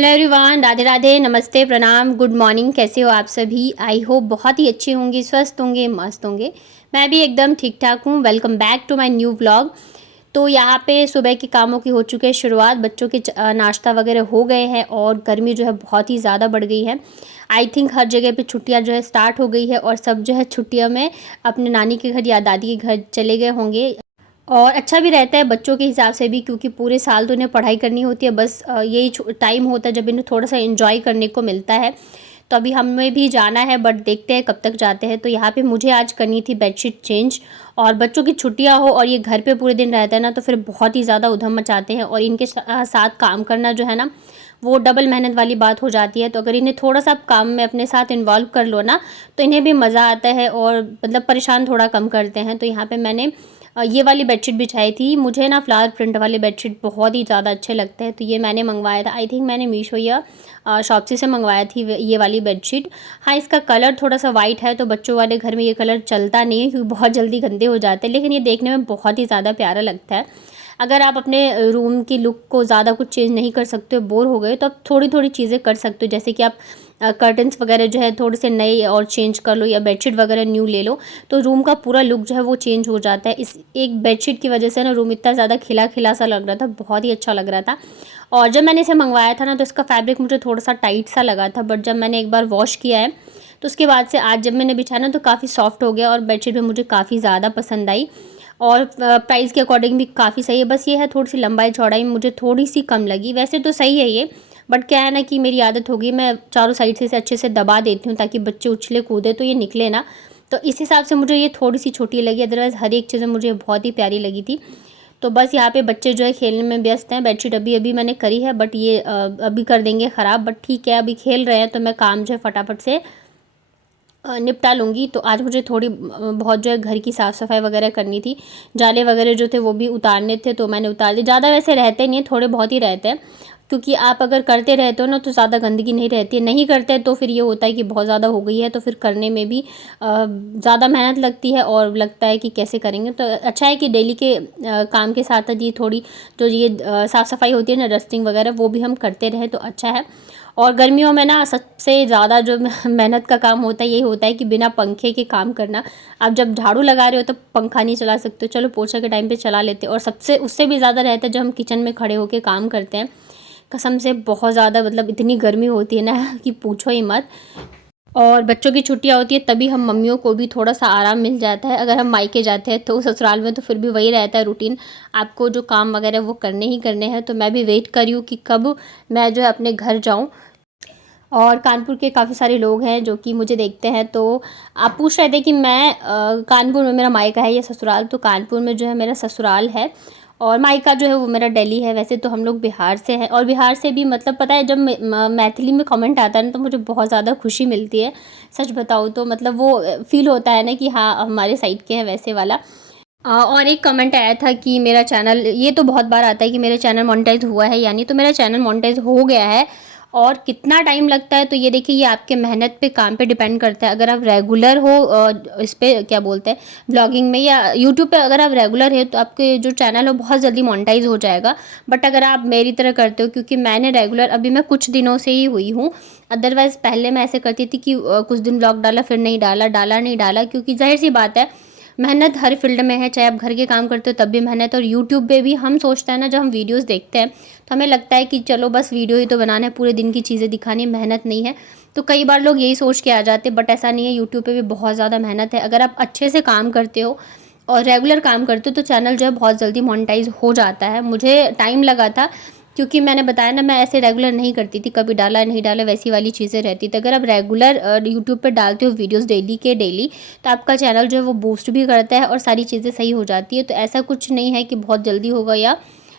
Hello everyone, Radhe Radhe, नमस्ते, प्रणाम, good morning. कैसे हो आप सभी? आई होप बहुत ही अच्छे होंगे, स्वस्थ होंगे, मस्त होंगे। मैं भी एकदम ठीक ठाक हूँ। Welcome back to my new vlog. तो यहाँ पे सुबह के कामों की हो चुके हैं शुरुआत। बच्चों के नाश्ता वगैरह हो गए हैं और गर्मी जो है बहुत ही ज़्यादा बढ़ गई है। आई थिंक हर जगह पे छुट्टियाँ जो है स्टार्ट हो गई है और सब जो है छुट्टियों में अपने नानी के घर या दादी के घर चले गए होंगे। और अच्छा भी रहता है बच्चों के हिसाब से भी, क्योंकि पूरे साल तो इन्हें पढ़ाई करनी होती है। बस यही टाइम होता है जब इन्हें थोड़ा सा एंजॉय करने को मिलता है। तो अभी हमें भी जाना है, बट देखते हैं कब तक जाते हैं। तो यहाँ पे मुझे आज करनी थी बेडशीट चेंज। और बच्चों की छुट्टियाँ हो और ये घर पे पूरे दिन रहते हैं ना, तो फिर बहुत ही ज़्यादा उधम मचाते हैं। और इनके साथ काम करना जो है ना, वो डबल मेहनत वाली बात हो जाती है। तो अगर इन्हें थोड़ा सा काम में अपने साथ इन्वॉल्व कर लो ना, तो इन्हें भी मज़ा आता है और मतलब परेशान थोड़ा कम करते हैं। तो यहाँ पे मैंने ये वाली बेडशीट बिछाई थी। मुझे ना फ्लावर प्रिंट वाले बेडशीट बहुत ही ज़्यादा अच्छे लगते हैं, तो ये मैंने मंगवाया था। आई थिंक मैंने मीशो या शॉप्सी से मंगवाया थी ये वाली बेडशीट। हाँ, इसका कलर थोड़ा सा वाइट है, तो बच्चों वाले घर में ये कलर चलता नहीं है क्योंकि बहुत जल्दी गंदे हो जाते हैं, लेकिन ये देखने में बहुत ही ज़्यादा प्यारा लगता है। अगर आप अपने रूम की लुक को ज़्यादा कुछ चेंज नहीं कर सकते हो, बोर हो गए, तो आप थोड़ी थोड़ी चीज़ें कर सकते हो। जैसे कि आप कर्टन्स वगैरह जो है थोड़े से नए और चेंज कर लो, या बेडशीट वगैरह न्यू ले लो, तो रूम का पूरा लुक जो है वो चेंज हो जाता है। इस एक बेडशीट की वजह से ना रूम इतना ज़्यादा खिला खिला सा लग रहा था, बहुत ही अच्छा लग रहा था। और जब मैंने इसे मंगवाया था ना, तो इसका फैब्रिक मुझे थोड़ा सा टाइट सा लगा था, बट जब मैंने एक बार वॉश किया है, तो उसके बाद से आज जब मैंने बिछाया ना, तो काफ़ी सॉफ्ट हो गया और बेडशीट भी मुझे काफ़ी ज़्यादा पसंद आई। और प्राइस के अकॉर्डिंग भी काफ़ी सही है। बस ये है थोड़ी सी लंबाई चौड़ाई में मुझे थोड़ी सी कम लगी। वैसे तो सही है ये, बट क्या है ना कि मेरी आदत होगी, मैं चारों साइड से इसे अच्छे से दबा देती हूँ ताकि बच्चे उछले कूदे तो ये निकले ना। तो इस हिसाब से मुझे ये थोड़ी सी छोटी लगी, अदरवाइज़ हर एक चीज़ मुझे बहुत ही प्यारी लगी थी। तो बस यहाँ पे बच्चे जो है खेलने में व्यस्त हैं। बेडशीट अभी अभी मैंने करी है, बट ये अभी कर देंगे ख़राब। बट ठीक है, अभी खेल रहे हैं तो मैं काम जो है फटाफट से निपटा लूँगी। तो आज मुझे थोड़ी बहुत जो है घर की साफ़ सफाई वगैरह करनी थी। जाले वगैरह जो थे वो भी उतारने थे, तो मैंने उतार दिए। ज़्यादा वैसे रहते नहीं हैं, थोड़े बहुत ही रहते हैं, क्योंकि आप अगर करते रहते हो ना तो ज़्यादा गंदगी नहीं रहती है। नहीं करते तो फिर ये होता है कि बहुत ज़्यादा हो गई है, तो फिर करने में भी ज़्यादा मेहनत लगती है और लगता है कि कैसे करेंगे। तो अच्छा है कि डेली के काम के साथ ये थोड़ी जो ये साफ़ सफाई होती है ना, डस्टिंग वगैरह, वो भी हम करते रहें तो अच्छा है। और गर्मियों में ना सबसे ज़्यादा जो मेहनत का काम होता है, यही होता है कि बिना पंखे के काम करना। आप जब झाड़ू लगा रहे हो तो पंखा नहीं चला सकते हो, चलो पोछा के टाइम पे चला लेते हो। और सबसे उससे भी ज़्यादा रहता है जब हम किचन में खड़े होकर काम करते हैं। कसम से बहुत ज़्यादा मतलब इतनी गर्मी होती है ना कि पूछो ही मत। और बच्चों की छुट्टियाँ होती है तभी हम मम्मियों को भी थोड़ा सा आराम मिल जाता है। अगर हम मायके जाते हैं तो ससुराल में तो फिर भी वही रहता है रूटीन, आपको जो काम वगैरह वो करने ही करने हैं। तो मैं भी वेट कर रही हूँ कि कब मैं जो है अपने घर जाऊँ। और कानपुर के काफ़ी सारे लोग हैं जो कि मुझे देखते हैं, तो आप पूछ रहे थे कि मैं कानपुर में मेरा मायका है या ससुराल। तो कानपुर में जो है मेरा ससुराल है और मायका जो है वो मेरा दिल्ली है। वैसे तो हम लोग बिहार से हैं, और बिहार से भी मतलब पता है, जब मैथिली में कमेंट आता है ना, तो मुझे बहुत ज़्यादा खुशी मिलती है। सच बताऊँ तो मतलब वो फील होता है ना कि हाँ हमारे साइड के हैं, वैसे वाला। और एक कमेंट आया था कि मेरा चैनल, ये तो बहुत बार आता है कि मेरा चैनल मोनेटाइज हुआ है या नहीं। तो मेरा चैनल मोनेटाइज हो गया है। और कितना टाइम लगता है तो ये देखिए, ये आपके मेहनत पे, काम पे डिपेंड करता है। अगर आप रेगुलर हो इस पे क्या बोलते हैं, ब्लॉगिंग में या यूट्यूब पे अगर आप रेगुलर है तो आपके जो चैनल है बहुत जल्दी मोनेटाइज हो जाएगा। बट अगर आप मेरी तरह करते हो, क्योंकि मैंने रेगुलर अभी मैं कुछ दिनों से ही हुई हूँ, अदरवाइज़ पहले मैं ऐसे करती थी कि कुछ दिन ब्लॉग डाला फिर नहीं डाला, डाला नहीं डाला, क्योंकि जाहिर सी बात है मेहनत हर फील्ड में है। चाहे आप घर के काम करते हो तब भी मेहनत, और यूट्यूब पे भी हम सोचते हैं ना, जब हम वीडियोस देखते हैं तो हमें लगता है कि चलो बस वीडियो ही तो बनाना है, पूरे दिन की चीज़ें दिखानी है, मेहनत नहीं है। तो कई बार लोग यही सोच के आ जाते, बट ऐसा नहीं है। यूट्यूब पे भी बहुत ज़्यादा मेहनत है। अगर आप अच्छे से काम करते हो और रेगुलर काम करते हो तो चैनल जो है बहुत जल्दी मोनेटाइज हो जाता है। मुझे टाइम लगा था, क्योंकि मैंने बताया ना, मैं ऐसे रेगुलर नहीं करती थी, कभी डाला नहीं डाला वैसी वाली चीज़ें रहती थी। अगर आप रेगुलर यूट्यूब पे डालते हो वीडियोस डेली के डेली, तो आपका चैनल जो है वो बूस्ट भी करता है और सारी चीज़ें सही हो जाती है। तो ऐसा कुछ नहीं है कि बहुत जल्दी होगा या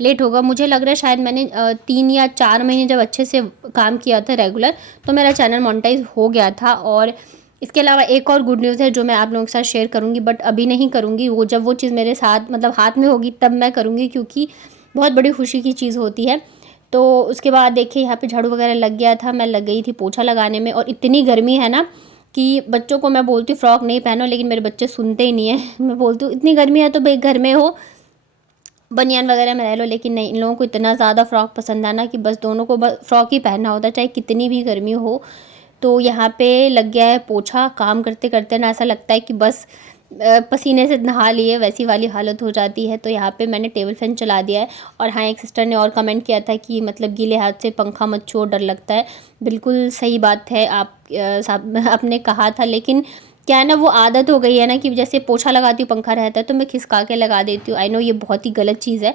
लेट होगा। मुझे लग रहा है शायद मैंने 3 या 4 महीने जब अच्छे से काम किया था रेगुलर, तो मेरा चैनल मोनेटाइज हो गया था। और इसके अलावा एक और गुड न्यूज़ है जो मैं आप लोगों के साथ शेयर करूँगी, बट अभी नहीं करूँगी। वो जब वो चीज़ मेरे साथ मतलब हाथ में होगी तब मैं करूँगी, क्योंकि बहुत बड़ी खुशी की चीज़ होती है। तो उसके बाद देखिए, यहाँ पे झाड़ू वगैरह लग गया था, मैं लग गई थी पोछा लगाने में। और इतनी गर्मी है ना कि बच्चों को मैं बोलती हूँ फ्रॉक नहीं पहनो, लेकिन मेरे बच्चे सुनते ही नहीं है। मैं बोलती हूँ इतनी गर्मी है तो भाई घर में हो, बनियान वगैरह में रह लो, लेकिन नहीं, इन लोगों को इतना ज़्यादा फ़्रॉक पसंद है ना कि बस दोनों को बस फ़्रॉक ही पहनना होता है, चाहे कितनी भी गर्मी हो। तो यहाँ पे लग गया है पोछा, काम करते करते ना ऐसा लगता है कि बस पसीने से नहा लिए वैसी वाली हालत हो जाती है। तो यहाँ पे मैंने टेबल फैन चला दिया है। और हाँ, एक सिस्टर ने और कमेंट किया था कि मतलब गीले हाथ से पंखा मत छुओ, डर लगता है। बिल्कुल सही बात है, आप आपने कहा था, लेकिन क्या है ना, वो आदत हो गई है ना कि जैसे पोछा लगाती हूँ पंखा रहता है तो मैं खिसका के लगा देती हूँ। आई नो ये बहुत ही गलत चीज़ है,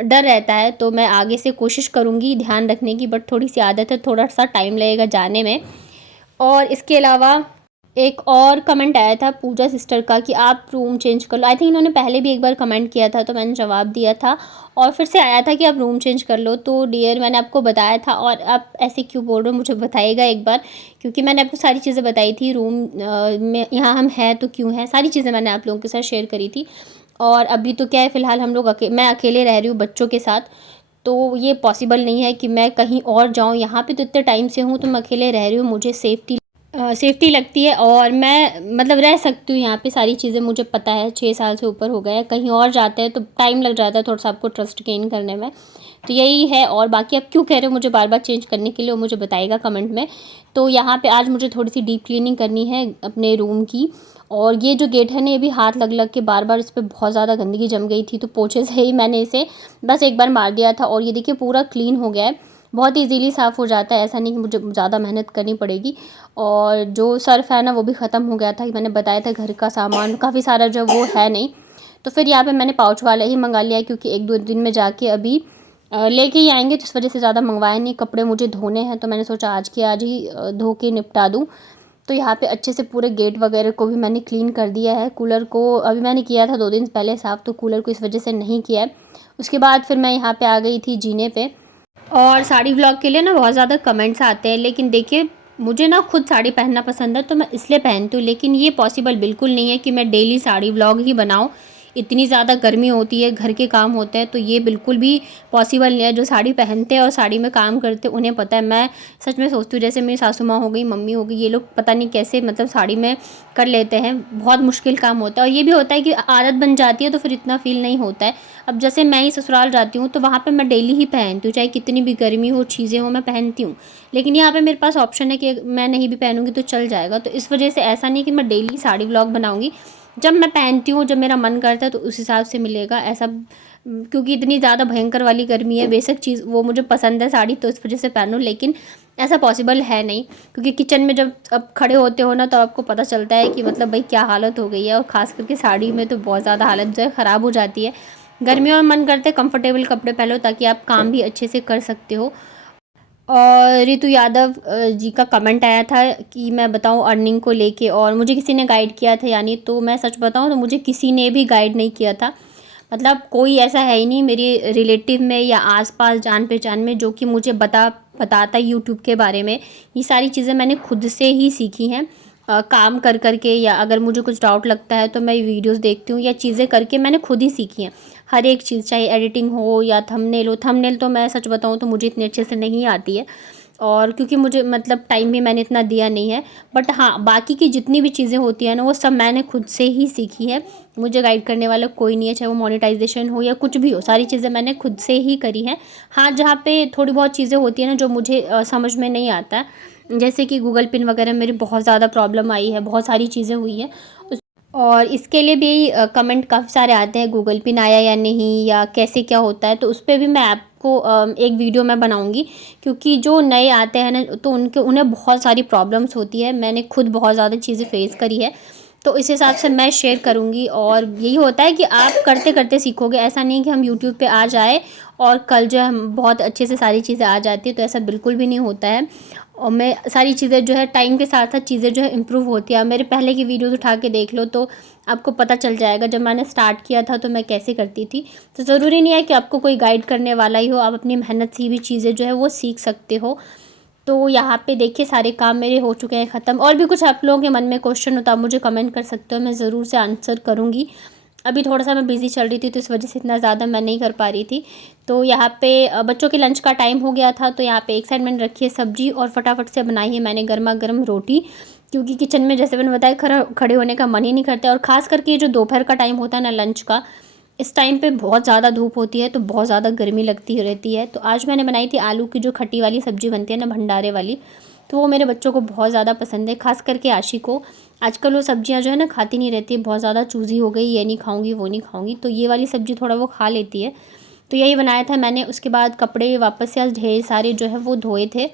डर रहता है। तो मैं आगे से कोशिश करूँगी ध्यान रखने की, बट थोड़ी सी आदत है, थोड़ा सा टाइम लगेगा जाने में। और इसके अलावा एक और कमेंट आया था पूजा सिस्टर का कि आप रूम चेंज कर लो। आई थिंक इन्होंने पहले भी एक बार कमेंट किया था, तो मैंने जवाब दिया था, और फिर से आया था कि आप रूम चेंज कर लो। तो डियर, मैंने आपको बताया था, और आप ऐसे क्यों बोल रहे हो मुझे बताइएगा एक बार, क्योंकि मैंने आपको सारी चीज़ें बताई थी। रूम में यहाँ हम हैं तो क्यों हैं, सारी चीज़ें मैंने आप लोगों के साथ शेयर करी थी। और अभी तो क्या है, फ़िलहाल हम लोग मैं अकेले रह रही हूँ बच्चों के साथ। तो ये पॉसिबल नहीं है कि मैं कहीं और जाऊँ, यहाँ पे तो इतने टाइम से हूँ, तो मैं अकेले रह रही हूँ, मुझे सेफ्टी लगती है, और मैं मतलब रह सकती हूँ यहाँ पे। सारी चीज़ें मुझे पता है, 6 साल से ऊपर हो गया है। कहीं और जाते हैं तो टाइम लग जाता है थोड़ा सा आपको ट्रस्ट गेन करने में। तो यही है। और बाकी आप क्यों कह रहे हो मुझे बार बार चेंज करने के लिए, वो मुझे बताइएगा कमेंट में। तो यहाँ पे आज मुझे थोड़ी सी डीप क्लीनिंग करनी है अपने रूम की। और ये जो गेट है ना, ये भी हाथ लग लग के बार बार इस पर बहुत ज़्यादा गंदगी जम गई थी, तो पोछे से ही मैंने इसे बस एक बार मार दिया था। और ये देखिए पूरा क्लीन हो गया है, बहुत ईजीली साफ़ हो जाता है, ऐसा नहीं कि मुझे ज़्यादा मेहनत करनी पड़ेगी। और जो सर्फ़ है ना, वो भी ख़त्म हो गया था, मैंने बताया था घर का सामान काफ़ी सारा जो वो है नहीं। तो फिर यहाँ पे मैंने पाउच वाला ही मंगा लिया, क्योंकि 1-2 दिन में जाके अभी लेके ही आएंगे, तो इस वजह से ज़्यादा मंगवाया नहीं। कपड़े मुझे धोने हैं, तो मैंने सोचा आज के आज ही धो के निपटा दूँ। तो यहाँ पे अच्छे से पूरे गेट वगैरह को भी मैंने क्लीन कर दिया है। कूलर को अभी मैंने किया था 2 दिन पहले साफ़, तो कूलर को इस वजह से नहीं किया है। उसके बाद फिर मैं यहाँ पे आ गई थी जीने पे। और साड़ी व्लॉग के लिए ना बहुत ज़्यादा कमेंट्स आते हैं, लेकिन देखिए मुझे ना खुद साड़ी पहनना पसंद है, तो मैं इसलिए पहनती हूँ। लेकिन ये पॉसिबल बिल्कुल नहीं है कि मैं डेली साड़ी व्लॉग ही बनाऊँ। इतनी ज़्यादा गर्मी होती है, घर के काम होते हैं, तो ये बिल्कुल भी पॉसिबल नहीं है। जो साड़ी पहनते हैं और साड़ी में काम करते हैं उन्हें पता है। मैं सच में सोचती हूँ, जैसे मेरी सासू माँ हो गई, मम्मी हो गई, ये लोग पता नहीं कैसे मतलब साड़ी में कर लेते हैं, बहुत मुश्किल काम होता है। और ये भी होता है कि आदत बन जाती है, तो फिर इतना फ़ील नहीं होता है। अब जैसे मैं ही ससुराल जाती हूँ, तो वहाँ पे मैं डेली ही पहनती हूँ, चाहे कितनी भी गर्मी हो, चीज़ें हो, मैं पहनती हूँ। लेकिन यहाँ पे मेरे पास ऑप्शन है कि मैं नहीं भी पहनूंगी तो चल जाएगा। तो इस वजह से ऐसा नहीं कि मैं डेली साड़ी व्लॉग बनाऊंगी। जब मैं पहनती हूँ, जब मेरा मन करता है, तो उस हिसाब से मिलेगा ऐसा। क्योंकि इतनी ज़्यादा भयंकर वाली गर्मी है, बेशक चीज़ वो मुझे पसंद है साड़ी, तो इस वजह से पहनूँ, लेकिन ऐसा पॉसिबल है नहीं। क्योंकि किचन में जब अब खड़े होते हो ना, तो आपको पता चलता है कि मतलब भाई क्या हालत हो गई है। और ख़ास करके साड़ी में तो बहुत ज़्यादा हालत जो है ख़राब हो जाती है। गर्मियों में मन करते कंफर्टेबल कपड़े पहनो, ताकि आप काम भी अच्छे से कर सकते हो। और रितु यादव जी का कमेंट आया था कि मैं बताऊं अर्निंग को लेके, और मुझे किसी ने गाइड किया था यानी। तो मैं सच बताऊं तो मुझे किसी ने भी गाइड नहीं किया था। मतलब कोई ऐसा है ही नहीं मेरे रिलेटिव में या आसपास जान पहचान में जो कि मुझे बताता यूट्यूब के बारे में। ये सारी चीज़ें मैंने खुद से ही सीखी हैं, काम कर करके, या अगर मुझे कुछ डाउट लगता है तो मैं वीडियोस देखती हूँ, या चीज़ें करके मैंने खुद ही सीखी हैं। हर एक चीज़, चाहे एडिटिंग हो या थंबनेल हो। थंबनेल तो मैं सच बताऊँ तो मुझे इतने अच्छे से नहीं आती है, और क्योंकि मुझे मतलब टाइम भी मैंने इतना दिया नहीं है। बट हाँ, बाकी की जितनी भी चीज़ें होती हैं ना, वो सब मैंने खुद से ही सीखी है। मुझे गाइड करने वाला कोई नहीं है, चाहे वो मोनेटाइजेशन हो या कुछ भी हो, सारी चीज़ें मैंने खुद से ही करी हैं। हाँ, जहाँ पे थोड़ी बहुत चीज़ें होती हैं ना जो मुझे समझ में नहीं आता है, जैसे कि गूगल पिन वगैरह मेरी बहुत ज़्यादा प्रॉब्लम आई है, बहुत सारी चीज़ें हुई हैं। और इसके लिए भी कमेंट काफ़ी सारे आते हैं, गूगल पिन आया या नहीं, या कैसे क्या होता है। तो उस पर भी मैं आपको एक वीडियो मैं बनाऊंगी, क्योंकि जो नए आते हैं ना, तो उन्हें बहुत सारी प्रॉब्लम्स होती है। मैंने खुद बहुत ज़्यादा चीज़ें फेस करी है, तो इस हिसाब से मैं शेयर करूँगी। और यही होता है कि आप करते करते सीखोगे। ऐसा नहीं कि हम यूट्यूब पे आ जाए और कल जो है हम बहुत अच्छे से सारी चीज़ें आ जाती है, तो ऐसा बिल्कुल भी नहीं होता है। और मैं सारी चीज़ें जो है टाइम के साथ साथ चीज़ें जो है इम्प्रूव होती है। मेरे पहले की वीडियोज़ उठा के देख लो, तो आपको पता चल जाएगा जब मैंने स्टार्ट किया था तो मैं कैसे करती थी। तो ज़रूरी नहीं है कि आपको कोई गाइड करने वाला ही हो, आप अपनी मेहनत से भी चीज़ें जो है वो सीख सकते हो। तो यहाँ पे देखिए सारे काम मेरे हो चुके हैं ख़त्म। और भी कुछ आप लोगों के मन में क्वेश्चन हो तो आप मुझे कमेंट कर सकते हो, मैं ज़रूर से आंसर करूँगी। अभी थोड़ा सा मैं बिज़ी चल रही थी, तो इस वजह से इतना ज़्यादा मैं नहीं कर पा रही थी। तो यहाँ पे बच्चों के लंच का टाइम हो गया था, तो यहाँ पे एक साइड मैंने रखी है सब्जी, और फटाफट से बनाई है मैंने गर्मा गर्म रोटी। क्योंकि किचन में जैसे मैंने बताया खड़े होने का मन ही नहीं करता। और ख़ास करके ये जो दोपहर का टाइम होता है ना लंच का, इस टाइम पे बहुत ज़्यादा धूप होती है तो बहुत ज़्यादा गर्मी लगती रहती है। तो आज मैंने बनाई थी आलू की जो खट्टी वाली सब्ज़ी बनती है ना, भंडारे वाली, तो वो मेरे बच्चों को बहुत ज़्यादा पसंद है, ख़ास करके आशी को। आजकल वो सब्जियां जो है ना खाती नहीं रहती है, बहुत ज़्यादा चूज़ी हो गई, ये नहीं खाऊंगी वो नहीं खाऊंगी, तो ये वाली सब्ज़ी थोड़ा वो खा लेती है। तो यही बनाया था मैंने। उसके बाद कपड़े वापस से आज ढेर सारे जो है वो धोए थे,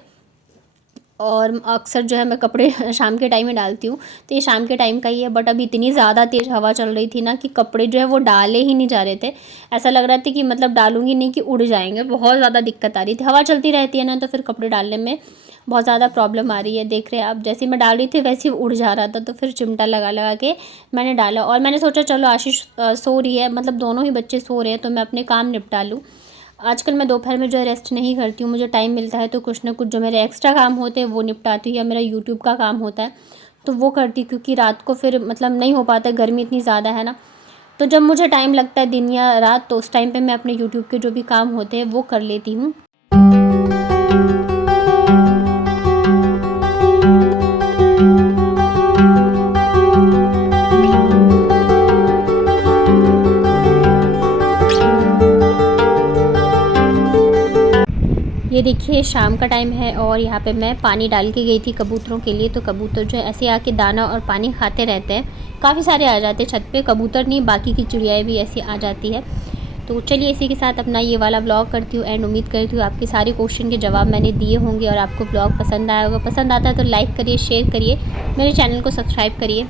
और अक्सर जो है मैं कपड़े शाम के टाइम में डालती हूँ, तो ये शाम के टाइम का ही है। बट अभी इतनी ज़्यादा तेज़ हवा चल रही थी ना कि कपड़े जो है वो डाले ही नहीं जा रहे थे। ऐसा लग रहा था कि मतलब डालूंगी नहीं कि उड़ जाएंगे, बहुत ज़्यादा दिक्कत आ रही थी। हवा चलती रहती है ना तो फिर कपड़े डालने में बहुत ज़्यादा प्रॉब्लम आ रही है। देख रहे हैं आप, जैसे मैं डाल रही थी वैसे ही उड़ जा रहा था, तो फिर चिमटा लगा लगा के मैंने डाला। और मैंने सोचा चलो आशीष सो रही है, मतलब दोनों ही बच्चे सो रहे हैं, तो मैं अपने काम निपटा लूँ। आजकल मैं दोपहर में जो है रेस्ट नहीं करती हूँ, मुझे टाइम मिलता है तो कुछ ना कुछ जो मेरे एक्स्ट्रा काम होते हैं वो निपटाती हूँ, या मेरा यूट्यूब का काम होता है तो वो करती हूँ, क्योंकि रात को फिर मतलब नहीं हो पाता, गर्मी इतनी ज़्यादा है ना। तो जब मुझे टाइम लगता है दिन या रात, तो उस टाइम पे मैं अपने यूट्यूब के जो भी काम होते हैं वो कर लेती हूँ। ये देखिए शाम का टाइम है और यहाँ पे मैं पानी डाल के गई थी कबूतरों के लिए। तो कबूतर जो है ऐसे आके दाना और पानी खाते रहते हैं, काफ़ी सारे आ जाते हैं छत पे। कबूतर नहीं, बाकी की चिड़ियाएँ भी ऐसी आ जाती है। तो चलिए इसी के साथ अपना ये वाला ब्लॉग करती हूँ एंड। उम्मीद करती हूँ आपके सारे क्वेश्चन के जवाब मैंने दिए होंगे और आपको ब्लॉग पसंद आया होगा। पसंद आता है तो लाइक करिए, शेयर करिए, मेरे चैनल को सब्सक्राइब करिए।